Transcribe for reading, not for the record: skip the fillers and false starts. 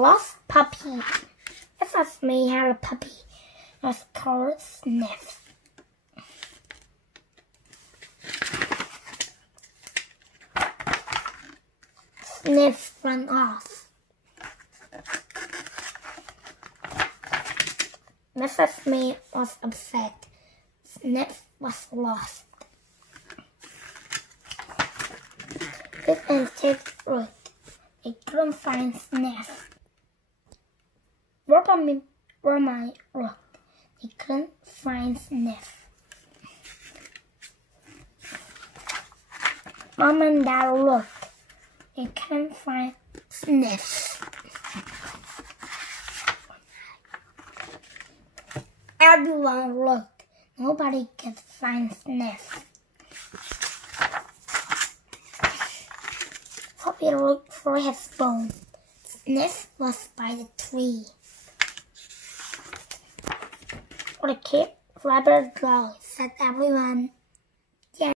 Lost puppy. If I may have a puppy, was called Sniff. Sniff ran off. Mrs. May was upset. Sniff was lost. Pip and Tig looked. They couldn't find Sniff. Where my looked. They couldn't find Sniff. Mom and Dad looked. They couldn't find Sniff. Everyone looked. Nobody could find Sniff. Puppy looked for his bone. Sniff was by the tree. What a cute, clever girl, said everyone.